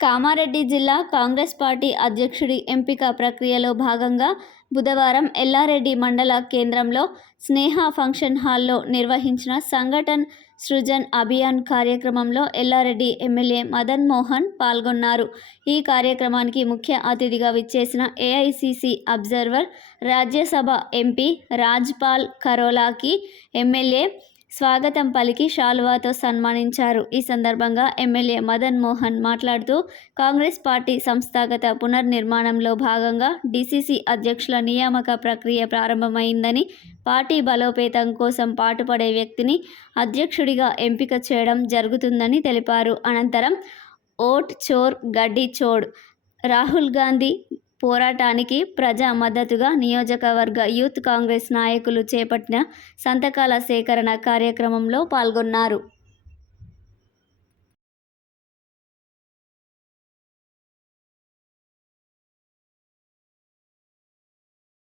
కామారెడ్డి జిల్లా కాంగ్రెస్ పార్టీ అధ్యక్షుడి ఎంపిక ప్రక్రియలో భాగంగా బుధవారం ఎల్లారెడ్డి మండల కేంద్రంలో స్నేహ ఫంక్షన్ హాల్లో నిర్వహించిన సంఘటన్ సృజన్ అభియాన్ కార్యక్రమంలో ఎల్లారెడ్డి ఎమ్మెల్యే మదన్ మోహన్ పాల్గొన్నారు. ఈ కార్యక్రమానికి ముఖ్య అతిథిగా విచ్చేసిన AICC observer, Rajya Sabha MP Rajpal కరోలాకి ఎమ్మెల్యే స్వాగతం పలికి శాలువాతో సన్మానించారు. ఈ సందర్భంగా ఎమ్మెల్యే మదన్ మోహన్ మాట్లాడుతూ, కాంగ్రెస్ పార్టీ సంస్థాగత పునర్నిర్మాణంలో భాగంగా డీసీసీ అధ్యక్షుల నియామక ప్రక్రియ ప్రారంభమైందని, పార్టీ బలోపేతం కోసం పాటుపడే వ్యక్తిని అధ్యక్షుడిగా ఎంపిక చేయడం జరుగుతుందని తెలిపారు. అనంతరం ఓట్ చోర్ గడ్డి చోడ్ రాహుల్ గాంధీ పోరాటానికి ప్రజా మద్దతుగా నియోజకవర్గ యూత్ కాంగ్రెస్ నాయకులు చేపట్టిన సంతకాల సేకరణ కార్యక్రమంలో పాల్గొన్నారు.